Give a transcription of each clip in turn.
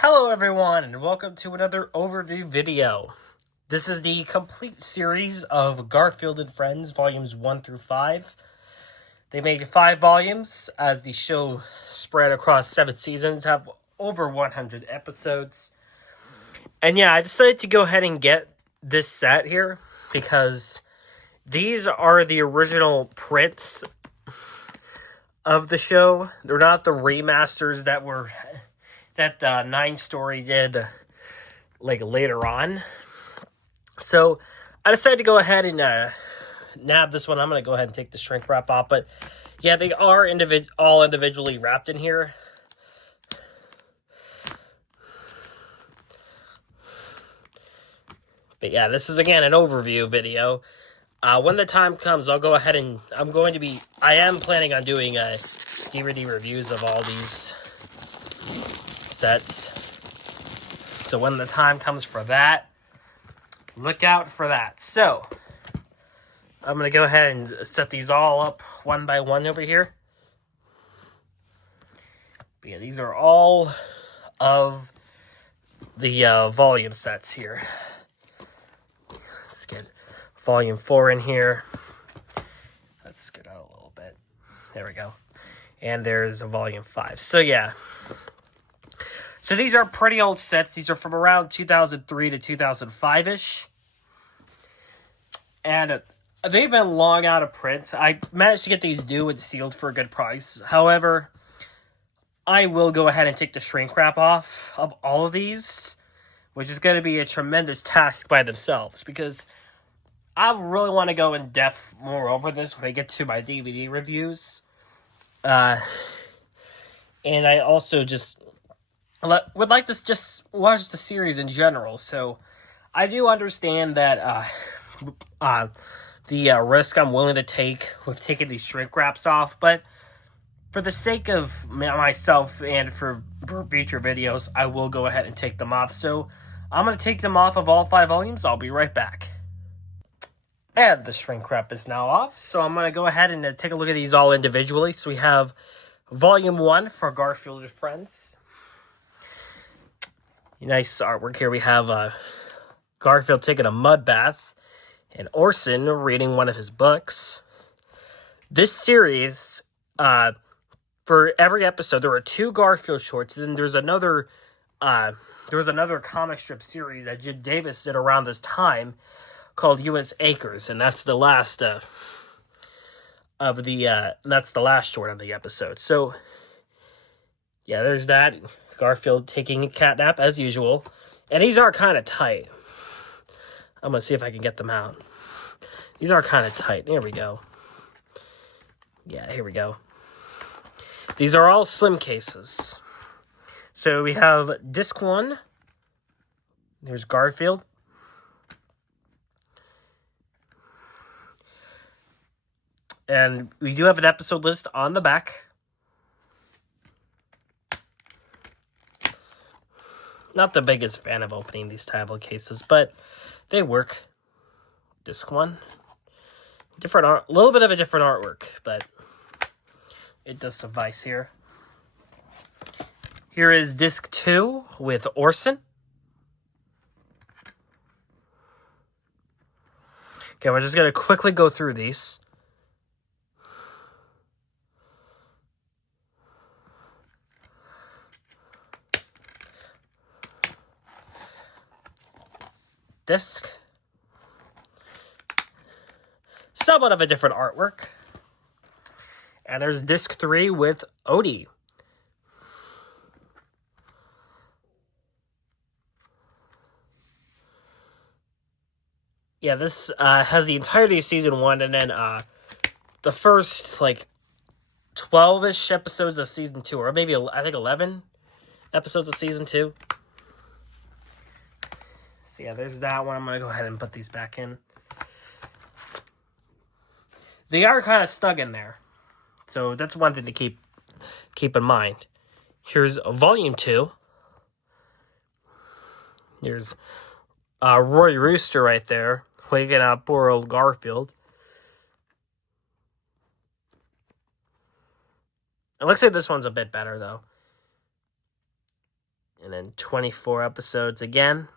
Hello everyone and welcome to another overview video. This is the complete series of Garfield and Friends volumes 1 through 5. They made 5 volumes as the show spread across 7 seasons, have over 100 episodes. And yeah, I decided to go ahead and get this set here because these are the original prints of the show. They're not the remasters that the 9 Story did like later on. So I decided to go ahead and nab this one. I'm going to go ahead and take the shrink wrap off. But yeah, they are all individually wrapped in here. But yeah, this is again an overview video. When the time comes, I'll go ahead and I am planning on doing DVD reviews of all these sets. So when the time comes for that, look out for that. So I'm going to go ahead and set these all up one by one over here. But yeah, these are all of the volume sets here. Let's get volume 4 in here. Let's get out a little bit. There we go. And there's a volume 5. So yeah. So these are pretty old sets. These are from around 2003 to 2005-ish. And they've been long out of print. I managed to get these new and sealed for a good price. However, I will go ahead and take the shrink wrap off of all of these, which is going to be a tremendous task by themselves, because I really want to go in depth more over this when I get to my DVD reviews. And I also just would like to just watch the series in general. So I do understand that the risk I'm willing to take with taking these shrink wraps off, but for the sake of myself and for future videos, I will go ahead and take them off. So I'm going to take them off of all 5 volumes. I'll be right back. And the shrink wrap is now off, so I'm going to go ahead and take a look at these all individually. So we have volume 1 for Garfield and Friends. Nice artwork here. We have Garfield taking a mud bath and Orson reading one of his books. This series, for every episode, there were 2 Garfield shorts, and then there's another comic strip series that Jim Davis did around this time called U.S. Acres, and that's the last that's the last short of the episode. So yeah, there's that. Garfield taking a cat nap as usual. And these are kind of tight. I'm going to see if I can get them out. These are kind of tight. Here we go. Yeah, here we go. These are all slim cases. So we have disc 1. There's Garfield. And we do have an episode list on the back. Not the biggest fan of opening these tablet cases, but they work. Disc 1. Different art, a little bit of a different artwork, but it does suffice here. Here is disc 2 with Orson. Okay, we're just going to quickly go through these. Disc. Somewhat of a different artwork. And there's disc 3 with Odie. Yeah, this has the entirety of season 1, and then the first 12-ish episodes of season 2, or maybe I think 11 episodes of season 2. So yeah, there's that one. I'm going to go ahead and put these back in. They are kind of snug in there. So that's one thing to keep in mind. Here's volume 2. There's Roy Rooster right there, waking up poor old Garfield. It looks like this one's a bit better, though. And then 24 episodes again.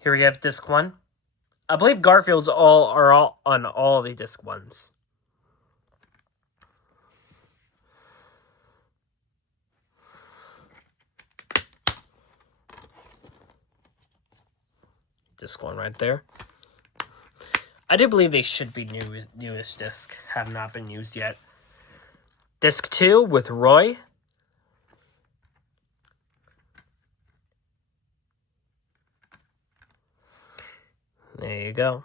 Here we have disc 1. I believe Garfield's all on all the disc 1s. Disc 1 right there. I do believe they should be newest disc. Have not been used yet. Disc 2 with Roy. There you go.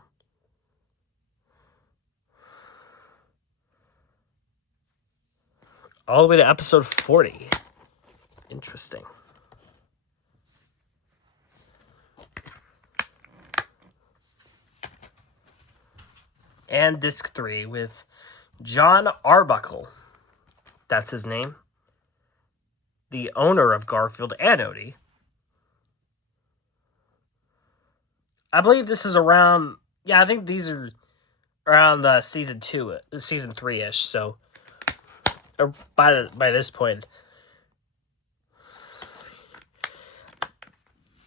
All the way to episode 40. Interesting. And disc 3 with John Arbuckle. That's his name. The owner of Garfield and Odie. I believe this is around... Yeah, I think these are around season 3-ish, so... Or by this point.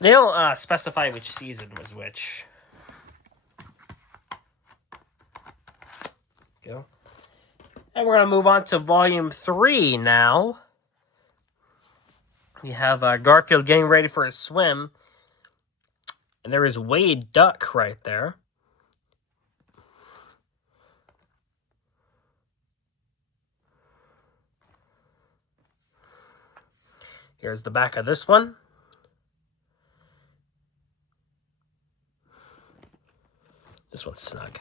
They don't specify which season was which. Go. And we're going to move on to Volume 3 now. We have Garfield getting ready for a swim. And there is Wade Duck right there. Here's the back of this one. This one's snug.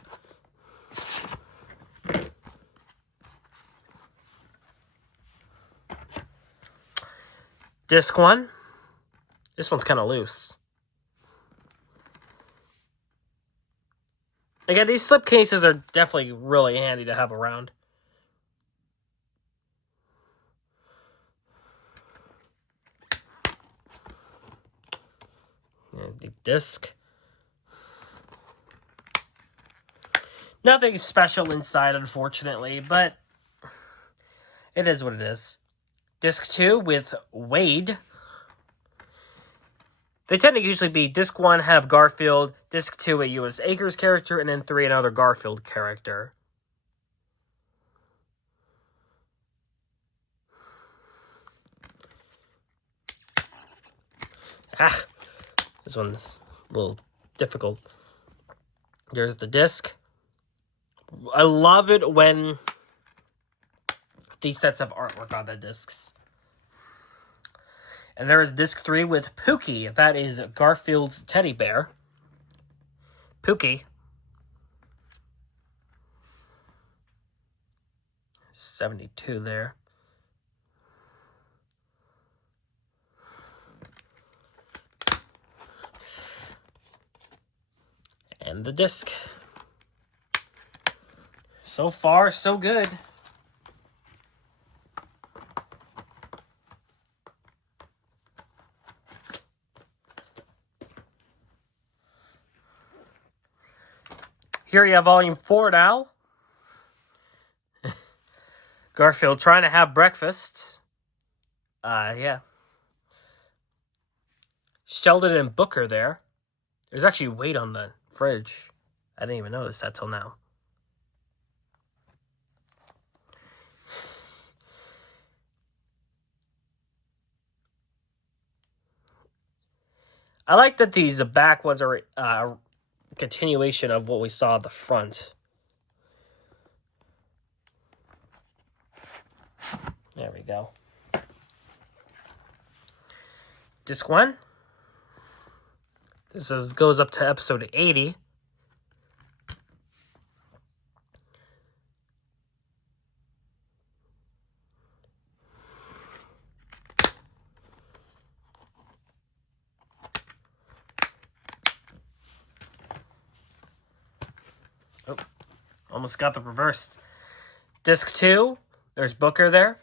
Disc 1. This one's kind of loose. Again, these slip cases are definitely really handy to have around. And the disc. Nothing special inside, unfortunately, but it is what it is. Disc 2 with Wade. They tend to usually be Disc 1 have Garfield, Disc 2 a U.S. Acres character, and then 3 another Garfield character. This one's a little difficult. Here's the disc. I love it when these sets have artwork on the discs. And there is disc 3 with Pookie. That is Garfield's teddy bear. Pookie. 72 there. And the disc. So far, so good. Here you have Volume 4 now. Garfield trying to have breakfast. Yeah. Sheldon and Booker there. There's actually weight on the fridge. I didn't even notice that till now. I like that these back ones are a continuation of what we saw at the front. There we go. Disc 1. This goes up to episode 80. Oh, almost got the reverse. Disc 2. There's Booker there.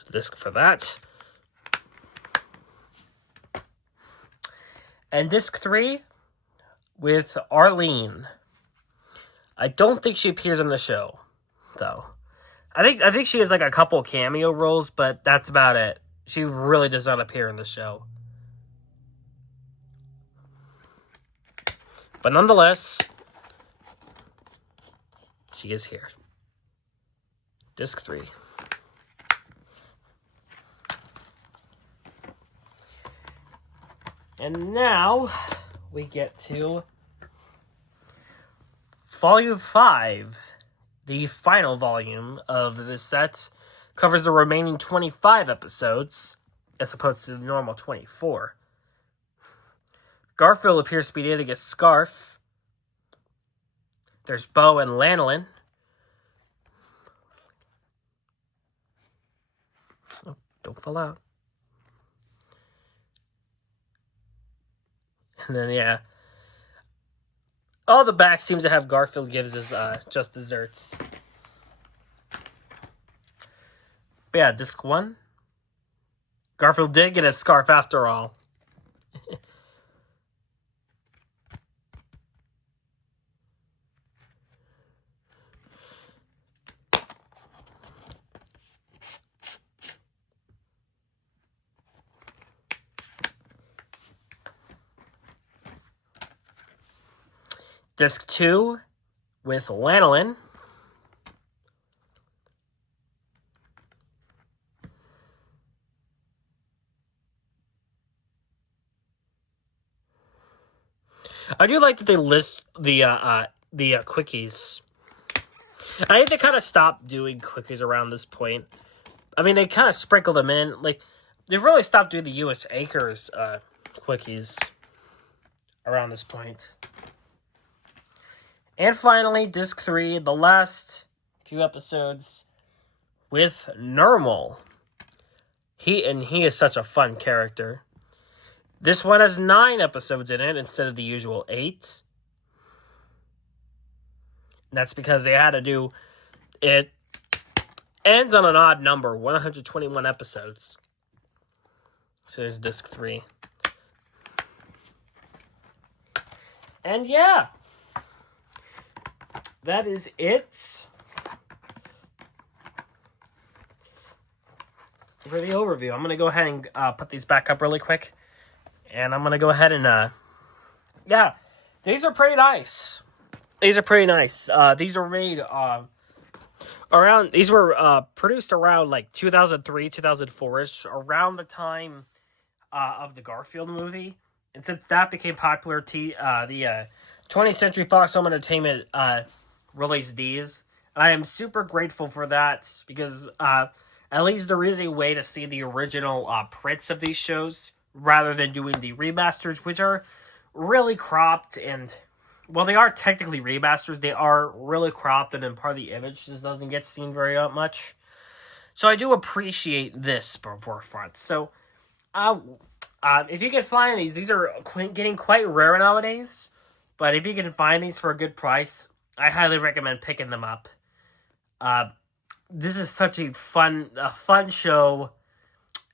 So disc for that. And disc 3 with Arlene. I don't think she appears in the show, though. I think she has like a couple cameo roles, but that's about it. She really does not appear in the show. But nonetheless, she is here. Disc 3. And now we get to Volume 5. The final volume of this set covers the remaining 25 episodes, as opposed to the normal 24. Garfield appears to be dating a Scarf. There's Bo and Lanolin. Oh, don't fall out. And then, yeah. All the back seems to have Garfield gives us just desserts. But yeah, disc 1. Garfield did get a scarf after all. Disc 2 with Lanolin. I do like that they list the quickies. I think they kind of stopped doing quickies around this point. I mean, they kind of sprinkled them in. Like, they really stopped doing the U.S. Acres quickies around this point. And finally, disc 3, the last few episodes with Normal. He is such a fun character. This one has 9 episodes in it instead of the usual 8. And that's because they had to do it. Ends on an odd number, 121 episodes. So there's disc 3. And yeah. That is it for the overview. I'm going to go ahead and put these back up really quick. And I'm going to go ahead and, yeah, these are pretty nice. These are pretty nice. These were made these were produced around like 2003, 2004-ish, around the time of the Garfield movie. And since that became popular, the 20th Century Fox Home Entertainment released these. I am super grateful for that because at least there is a way to see the original prints of these shows rather than doing the remasters, which are really cropped and, well, they are technically remasters. They are really cropped and then part of the image just doesn't get seen very much. So I do appreciate this forefront. So if you can find these are getting quite rare nowadays, but if you can find these for a good price, I highly recommend picking them up. This is such a fun show,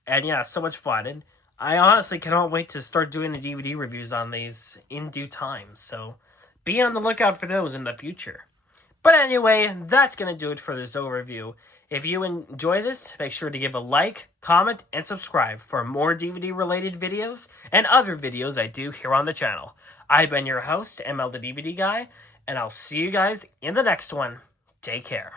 and yeah, so much fun. And I honestly cannot wait to start doing the DVD reviews on these in due time. So be on the lookout for those in the future. But anyway, that's going to do it for this overview. If you enjoy this, make sure to give a like, comment, and subscribe for more DVD-related videos and other videos I do here on the channel. I've been your host, ML the DVD Guy, and I'll see you guys in the next one. Take care.